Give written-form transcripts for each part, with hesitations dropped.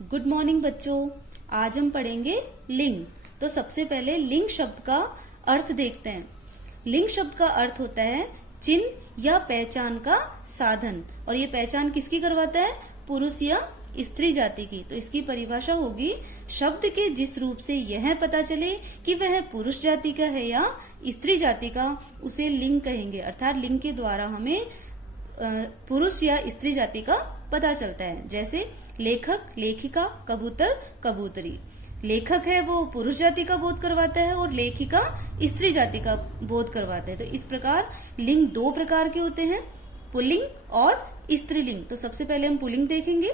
Good morning बच्चों। आज हम पढ़ेंगे लिंग। तो सबसे पहले लिंग शब्द का अर्थ देखते हैं। लिंग शब्द का अर्थ होता है चिन्ह या पहचान का साधन, और ये पहचान किसकी करवाता है? पुरुष या स्त्री जाति की। तो इसकी परिभाषा होगी, शब्द के जिस रूप से यह पता चले कि वह पुरुष जाति का है या स्त्री जाति का, उसे लिंग कहेंगे। अर्थात लिंग के द्वारा हमें पुरुष या स्त्री जाति का पता चलता है। जैसे लेखक, लेखिका, कबूतर, कबूतरी। लेखक है वो पुरुष जाति का बोध करवाता है और लेखिका स्त्री जाति का बोध करवाता है। तो इस प्रकार लिंग दो प्रकार के होते हैं, पुल्लिंग और स्त्रीलिंग। तो सबसे पहले हम पुल्लिंग देखेंगे।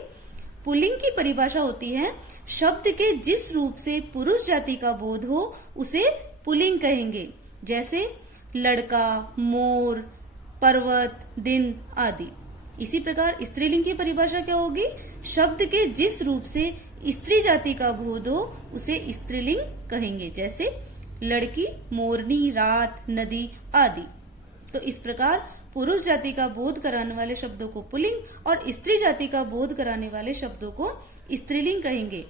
पुल्लिंग की परिभाषा होती है, शब्द के जिस रूप से पुरुष जाति का बोध हो उसे पुल्लिंग कहेंगे। जैसे लड़का, मोर, पर्वत, दिन आदि। इसी प्रकार स्त्रीलिंग की परिभाषा क्या होगी? शब्द के जिस रूप से स्त्री जाति का बोध हो उसे स्त्रीलिंग कहेंगे। जैसे लड़की, मोरनी, रात, नदी आदि। तो इस प्रकार पुरुष जाति का बोध कराने वाले शब्दों को पुल्लिंग और स्त्री जाति का बोध कराने वाले शब्दों को स्त्रीलिंग कहेंगे।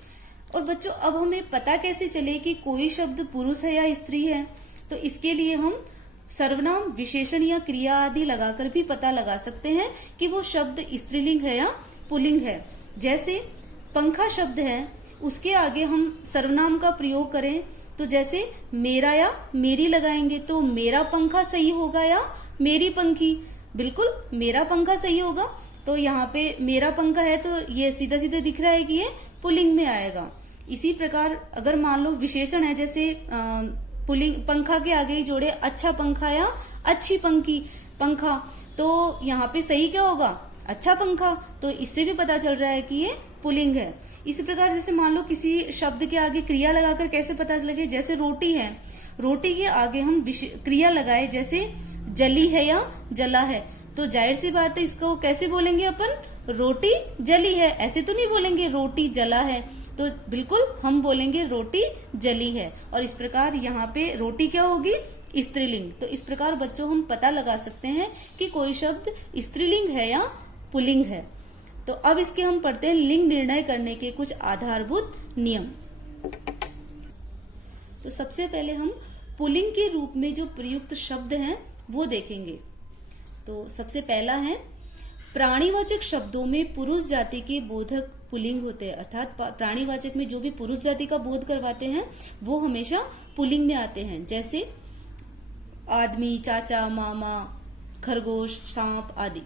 और बच्चों, अब हमें पता कैसे चले कि कोई शब्द पुरुष है या स्त्री है? तो इसके लिए हम सर्वनाम, विशेषण या क्रिया आदि लगाकर भी पता लगा सकते हैं कि वो शब्द स्त्रीलिंग है या पुल्लिंग है। जैसे पंखा शब्द है, उसके आगे हम सर्वनाम का प्रयोग करें तो जैसे मेरा या मेरी लगाएंगे तो मेरा पंखा सही होगा या मेरी पंखी? बिल्कुल मेरा पंखा सही होगा। तो यहाँ पे मेरा पंखा है तो ये सीधा सीधा दिख रहा है कि ये पुल्लिंग में आएगा। इसी प्रकार अगर मान लो विशेषण है, जैसे पुल्लिंग, पंखा के आगे ही जोड़े अच्छा पंखा या अच्छी पंखा, तो यहाँ पे सही क्या होगा? अच्छा पंखा। तो इससे भी पता चल रहा है कि ये पुल्लिंग है। इसी प्रकार जैसे मान लो किसी शब्द के आगे क्रिया लगाकर कैसे पता लगे? जैसे रोटी है, रोटी के आगे हम क्रिया लगाए, जैसे जली है या जला है, तो जाहिर सी बात है इसको कैसे बोलेंगे अपन? रोटी जली है। ऐसे तो नहीं बोलेंगे रोटी जला है, तो बिल्कुल हम बोलेंगे रोटी जली है। और इस प्रकार यहाँ पे रोटी क्या होगी? स्त्रीलिंग। तो इस प्रकार बच्चों हम पता लगा सकते हैं कि कोई शब्द स्त्रीलिंग है या पुल्लिंग है। तो अब इसके हम पढ़ते हैं लिंग निर्णय करने के कुछ आधारभूत नियम। तो सबसे पहले हम पुल्लिंग के रूप में जो प्रयुक्त शब्द हैं वो देखेंगे। तो सबसे पहला है, प्राणीवाचक शब्दों में पुरुष जाति के बोधक पुल्लिंग होते हैं। अर्थात प्राणीवाचक में जो भी पुरुष जाति का बोध करवाते हैं वो हमेशा पुल्लिंग में आते हैं। जैसे आदमी, चाचा, मामा, खरगोश, सांप आदि।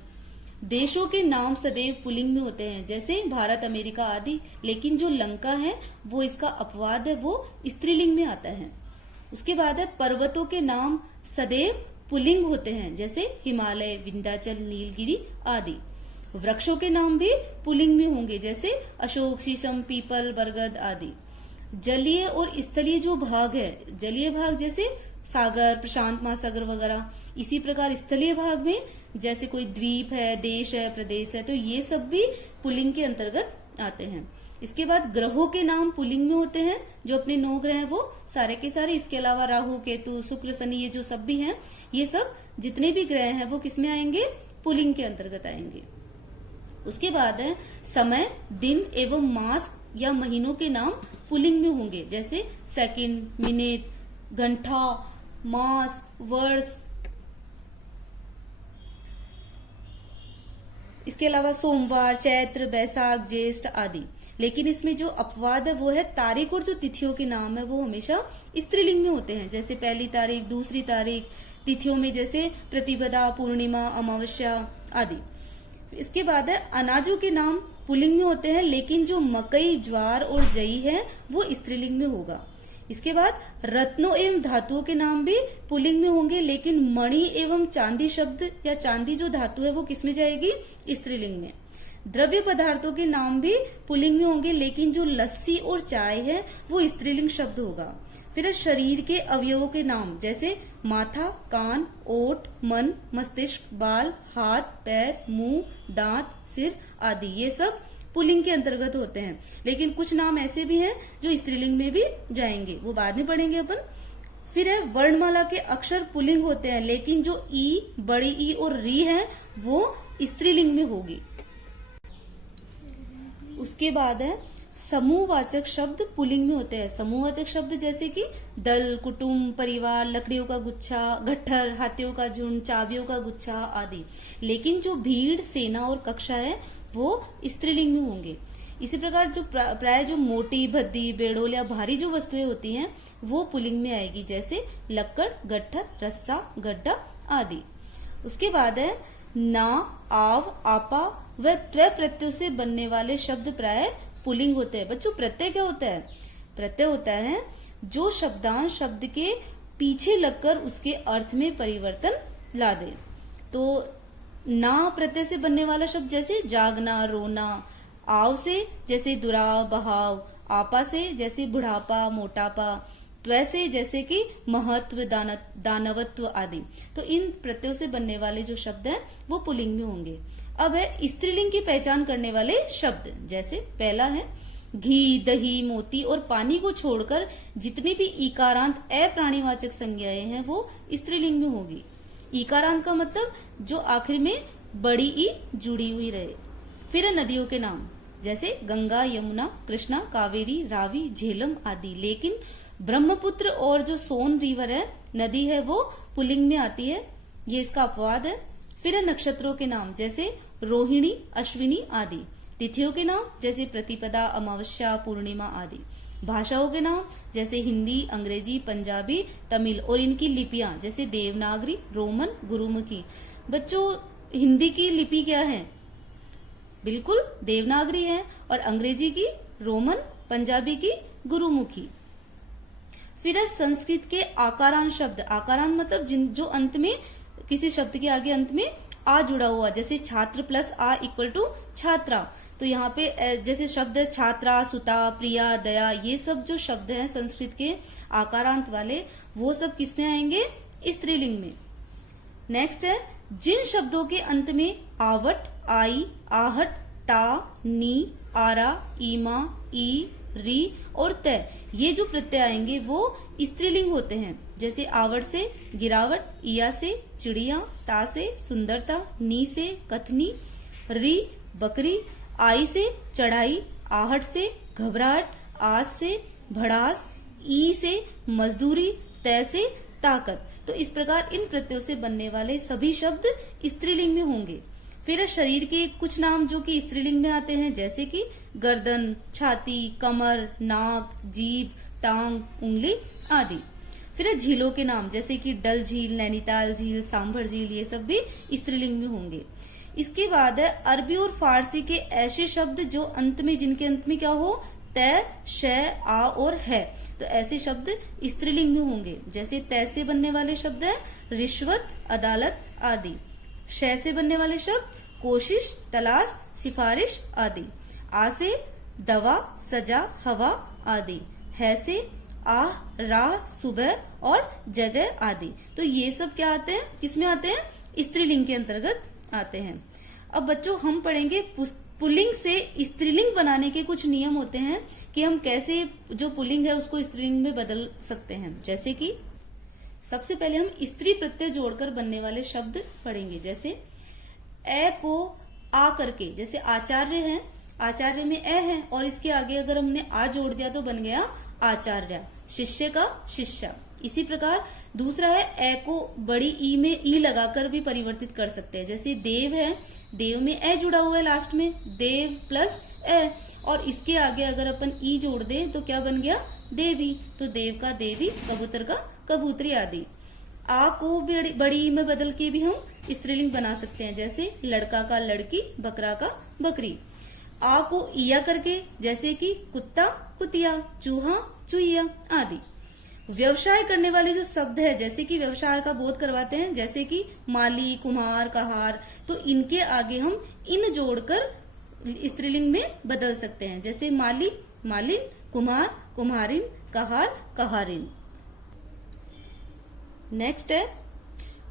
देशों के नाम सदैव पुल्लिंग में होते हैं, जैसे भारत, अमेरिका आदि। लेकिन जो लंका है वो इसका अपवाद है, वो स्त्रीलिंग में आता है। उसके बाद है, पर्वतों के नाम सदैव पुल्लिंग होते हैं, जैसे हिमालय, विंध्याचल, नीलगिरी आदि। वृक्षों के नाम भी पुल्लिंग में होंगे, जैसे अशोक, शीशम, पीपल, बरगद आदि। जलीय और स्थलीय जो भाग है, जलीय भाग जैसे सागर, प्रशांत महासागर वगैरह। इसी प्रकार स्थलीय भाग में जैसे कोई द्वीप है, देश है, प्रदेश है, तो ये सब भी पुल्लिंग के अंतर्गत आते हैं। इसके बाद ग्रहों के नाम पुल्लिंग में होते हैं, जो अपने 9 ग्रह हैं वो सारे के सारे। इसके अलावा राहु, केतु, शुक्र, शनि, ये जो सब भी हैं, ये सब जितने भी ग्रह हैं वो किसमें आएंगे? पुल्लिंग के अंतर्गत आएंगे। उसके बाद है, समय, दिन एवं मास या महीनों के नाम पुल्लिंग में होंगे, जैसे सेकंड, मिनट, घंटा, मास, वर्ष। इसके अलावा सोमवार, चैत्र, बैसाख, ज्येष्ठ आदि। लेकिन इसमें जो अपवाद है वो है तारीख और जो तिथियों के नाम है वो हमेशा स्त्रीलिंग में होते हैं, जैसे पहली तारीख, दूसरी तारीख। तिथियों में जैसे प्रतिपदा, पूर्णिमा, अमावस्या आदि। इसके बाद है, अनाजों के नाम पुल्लिंग में होते हैं, लेकिन जो मकई, ज्वार और जई है वो स्त्रीलिंग में होगा। इसके बाद रत्नों एवं धातुओं के नाम भी पुल्लिंग में होंगे, लेकिन मणि एवं चांदी शब्द या चांदी जो धातु है वो किसमें जाएगी? स्त्रीलिंग में। द्रव्य पदार्थों के नाम भी पुल्लिंग में होंगे, लेकिन जो लस्सी और चाय है वो स्त्रीलिंग शब्द होगा। फिर शरीर के अवयवों के नाम, जैसे माथा, कान, ओठ, मन, मस्तिष्क, बाल, हाथ, पैर, मुंह, दांत, सिर आदि, ये सब पुल्लिंग के अंतर्गत होते हैं। लेकिन कुछ नाम ऐसे भी हैं जो स्त्रीलिंग में भी जाएंगे, वो बाद में पढ़ेंगे अपन। फिर है, वर्णमाला के अक्षर पुल्लिंग होते हैं, लेकिन जो ई, बड़ी ई और री है वो स्त्रीलिंग में होगी। उसके बाद है समूहवाचक शब्द पुल्लिंग में होते हैं। समूहवाचक शब्द जैसे कि दल, कुटुंब, परिवार, लकड़ियों का गुच्छा, गट्ठर, हाथियों का झुंड, चाबियों का गुच्छा आदि। लेकिन जो भीड़, सेना और कक्षा है वो स्त्रीलिंग में होंगे। इसी प्रकार जो प्राय जो मोटी, भद्दी, बेडोल या भारी जो वस्तुएं होती हैं वो पुल्लिंग में आएगी, जैसे लक्कड़, गट्ठर, रस्सा, गड्ढा आदि। उसके बाद है ना, आव, आपा व त्व प्रत्ययों से बनने वाले शब्द प्राय पुल्लिंग होते हैं। बच्चों प्रत्यय क्या होता है? प्रत्यय होता है जो शब्दांश शब्द के पीछे लगकर उसके अर्थ में परिवर्तन ला दे। तो ना प्रत्यय से बनने वाला शब्द जैसे जागना, रोना, आव से जैसे दुराव, बहाव, आपा से जैसे बुढ़ापा, मोटापा, त्व से जैसे कि महत्व, दानवत्व आदि। तो इन प्रत्ययों से बनने वाले जो शब्द हैं वो पुल्लिंग में होंगे। अब है स्त्रीलिंग की पहचान करने वाले शब्द, जैसे पहला है घी, दही, मोती और पानी को छोड़कर जितनी भी इकारांत अप्राणीवाचक संज्ञाएं हैं वो स्त्रीलिंग में होगी। इकारांत का मतलब जो आखिर में बड़ी ई जुड़ी हुई रहे। फिर है नदियों के नाम, जैसे गंगा, यमुना, कृष्णा, कावेरी, रावी, झेलम आदि। लेकिन ब्रह्मपुत्र और जो सोन रिवर है, नदी है, वो पुल्लिंग में आती है, ये इसका अपवाद है। फिर है नक्षत्रों के नाम, जैसे रोहिणी, अश्विनी आदि। तिथियों के नाम जैसे प्रतिपदा, अमावस्या, पूर्णिमा आदि। भाषाओं के नाम जैसे हिंदी, अंग्रेजी, पंजाबी, तमिल और इनकी लिपियां जैसे देवनागरी, रोमन, गुरुमुखी। बच्चों हिंदी की लिपि क्या है? बिल्कुल देवनागरी है, और अंग्रेजी की रोमन, पंजाबी की गुरुमुखी। फिर है संस्कृत के आकारांत शब्द। आकारांत मतलब जो अंत में किसी शब्द के आगे अंत में आ जुड़ा हुआ, जैसे छात्र प्लस आ इक्वल टू छात्रा। तो यहाँ पे जैसे शब्द है छात्रा, सुता, प्रिया, दया, ये सब जो शब्द हैं संस्कृत के आकारांत वाले, वो सब किस में आएंगे? स्त्रीलिंग में। नेक्स्ट है जिन शब्दों के अंत में आवट, आई, आहट, टा, नी, आरा, ईमा, ई, री और तय, ये जो प्रत्यय आएंगे वो स्त्रीलिंग होते हैं। जैसे आवट से गिरावट, इया से चिड़िया, ता से सुंदरता, नी से कथनी, री बकरी, आई से चढ़ाई, आहट से घबराहट, आज से भड़ास, ई से मजदूरी, तय से ताकत। तो इस प्रकार इन प्रत्ययों से बनने वाले सभी शब्द स्त्रीलिंग में होंगे। फिर शरीर के कुछ नाम जो कि स्त्रीलिंग में आते हैं, जैसे कि गर्दन, छाती, कमर, नाक, जीभ, टांग, उंगली आदि। फिर झीलों के नाम, जैसे कि डल झील, नैनीताल झील, सांभर झील, ये सब भी स्त्रीलिंग में होंगे। इसके बाद है अरबी और फारसी के ऐसे शब्द जो अंत में, जिनके अंत में क्या हो? तय, शय, आ और है। तो ऐसे शब्द स्त्रीलिंग में होंगे। जैसे तय से बनने वाले शब्द है रिश्वत, अदालत आदि। शय से बनने वाले शब्द कोशिश, तलाश, सिफारिश आदि। आ से दवा, सजा, हवा आदि। है से आह, राह, सुबह और जगह आदि। तो ये सब क्या आते हैं? किसमें आते हैं? स्त्रीलिंग के अंतर्गत आते हैं। अब बच्चों हम पढ़ेंगे पुल्लिंग से स्त्रीलिंग बनाने के कुछ नियम होते हैं कि हम कैसे जो पुल्लिंग है उसको स्त्रीलिंग में बदल सकते हैं। जैसे कि सबसे पहले हम स्त्री प्रत्यय जोड़कर बनने वाले शब्द पढ़ेंगे। जैसे ए को आ करके, जैसे आचार्य है, आचार्य में ए है और इसके आगे अगर हमने आ जोड़ दिया तो बन गया आचार्य। शिष्य का शिष्या। इसी प्रकार दूसरा है ए को बड़ी ई में ई लगाकर भी परिवर्तित कर सकते हैं। जैसे देव है, देव में ए जुड़ा हुआ है लास्ट में, देव प्लस ए, और इसके आगे अगर अपन ई जोड़ दें तो क्या बन गया? देवी। तो देव का देवी, कबूतर का कबूतरी आदि। आ को बड़ी ई में बदल के भी हम स्त्रीलिंग बना सकते हैं। जैसे लड़का का लड़की, बकरा का बकरी। आ को इया करके, जैसे कि कुत्ता, कुतिया, चूहा, चुईया आदि। व्यवसाय करने वाले जो शब्द है, जैसे कि व्यवसाय का बोध करवाते हैं, जैसे कि माली, कुम्हार, कहार, तो इनके आगे हम इन जोड़कर स्त्रीलिंग में बदल सकते हैं। जैसे माली, मालिन, कुम्हार, कुम्हारिन, कहार, कहारिन। नेक्स्ट है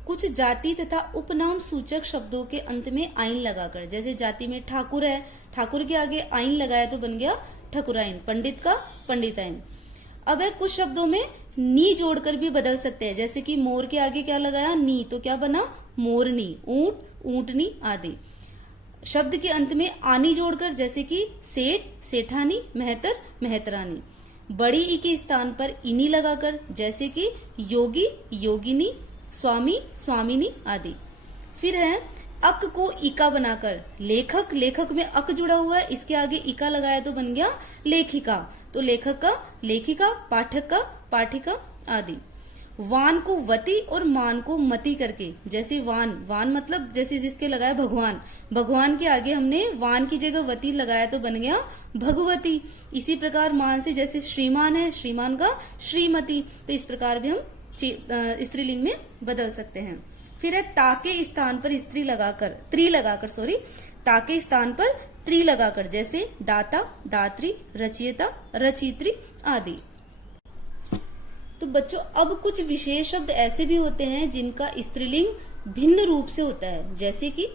कुछ जाति तथा उपनाम सूचक शब्दों के अंत में आइन लगाकर। जैसे जाति में ठाकुर है, ठाकुर के आगे आइन लगाया तो बन गया ठकुराइन। पंडित का पंडिताइन। अब है कुछ शब्दों में नी जोड़कर भी बदल सकते हैं। जैसे कि मोर के आगे क्या लगाया? नी, तो क्या बना? मोरनी। ऊंट, ऊंटनी आदि। शब्द के अंत में आनी जोड़कर, जैसे कि सेठ, सेठानी, मेहतर, मेहतरानी। बड़ी ई के स्थान पर इनी लगाकर, जैसे कि योगी, योगिनी, स्वामी, स्वामिनी आदि। फिर है अक को इका बनाकर, लेखक, लेखक में अक जुड़ा हुआ है, इसके आगे इका लगाया तो बन गया लेखिका। तो लेखक का लेखिका, पाठक का पाठिका आदि। वान को वती और मान को मती करके, जैसे वान, वान मतलब जैसे जिसके लगाया भगवान, भगवान के आगे हमने वान की जगह वती लगाया तो बन गया भगवती। इसी प्रकार मान से जैसे श्रीमान है, श्रीमान का श्रीमती, तो इस प्रकार भी हम स्त्रीलिंग में बदल सकते हैं। फिर है ताके स्थान पर स्त्री लगाकर, ताके स्थान पर त्री लगाकर, जैसे दाता, दात्री, रचयिता, रचित्री आदि। तो बच्चों अब कुछ विशेष शब्द ऐसे भी होते हैं जिनका स्त्रीलिंग भिन्न रूप से होता है, जैसे कि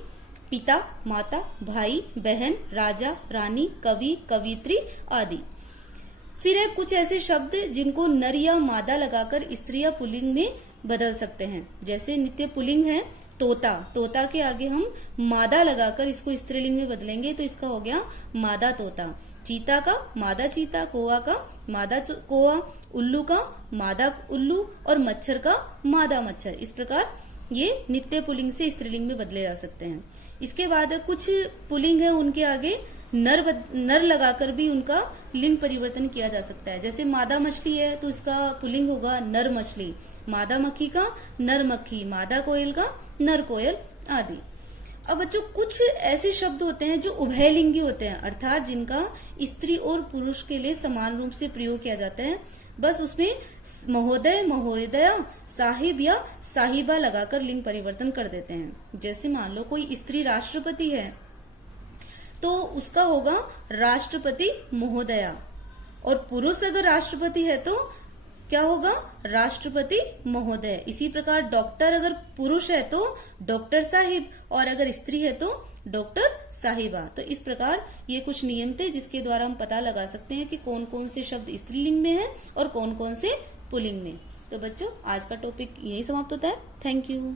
पिता, माता, भाई, बहन, राजा, रानी, कवि, कवित्री आदि। फिर है कुछ ऐसे शब्द जिनको नर या मादा लगाकर स्त्री या पुल्लिंग में बदल सकते हैं, जैसे नित्य पुल्लिंग है तोता, तोता के आगे हम मादा लगाकर इसको स्त्रीलिंग में बदलेंगे तो इसका हो गया मादा तोता। चीता का मादा चीता, कौआ का मादा कौआ, उल्लू का मादा उल्लू और मच्छर का मादा मच्छर। इस प्रकार ये नित्य पुल्लिंग से स्त्रीलिंग में बदले जा सकते हैं। इसके बाद कुछ पुल्लिंग है उनके आगे नर लगाकर भी उनका लिंग परिवर्तन किया जा सकता है, जैसे मादा मछली है तो इसका पुल्लिंग होगा नर मछली, मादा मक्खी का नर मक्खी, मादा कोयल का नर कोयल आदि। अब बच्चों कुछ ऐसे शब्द होते हैं जो उभयलिंगी होते हैं, अर्थात जिनका स्त्री और पुरुष के लिए समान रूप से प्रयोग किया जाता है, बस उसमें महोदय, महोदया, साहिब या साहिबा लगाकर लिंग परिवर्तन कर देते हैं। जैसे मान लो कोई स्त्री राष्ट्रपति है तो उसका होगा राष्ट्रपति महोदया, और पुरुष अगर राष्ट्रपति है तो क्या होगा राष्ट्रपति महोदय। इसी प्रकार डॉक्टर अगर पुरुष है तो डॉक्टर साहिब, और अगर स्त्री है तो डॉक्टर साहिबा। तो इस प्रकार ये कुछ नियम थे जिसके द्वारा हम पता लगा सकते हैं कि कौन कौन से शब्द स्त्रीलिंग में हैं और कौन कौन से पुल्लिंग में। तो बच्चों आज का टॉपिक यही समाप्त होता है। Thank you.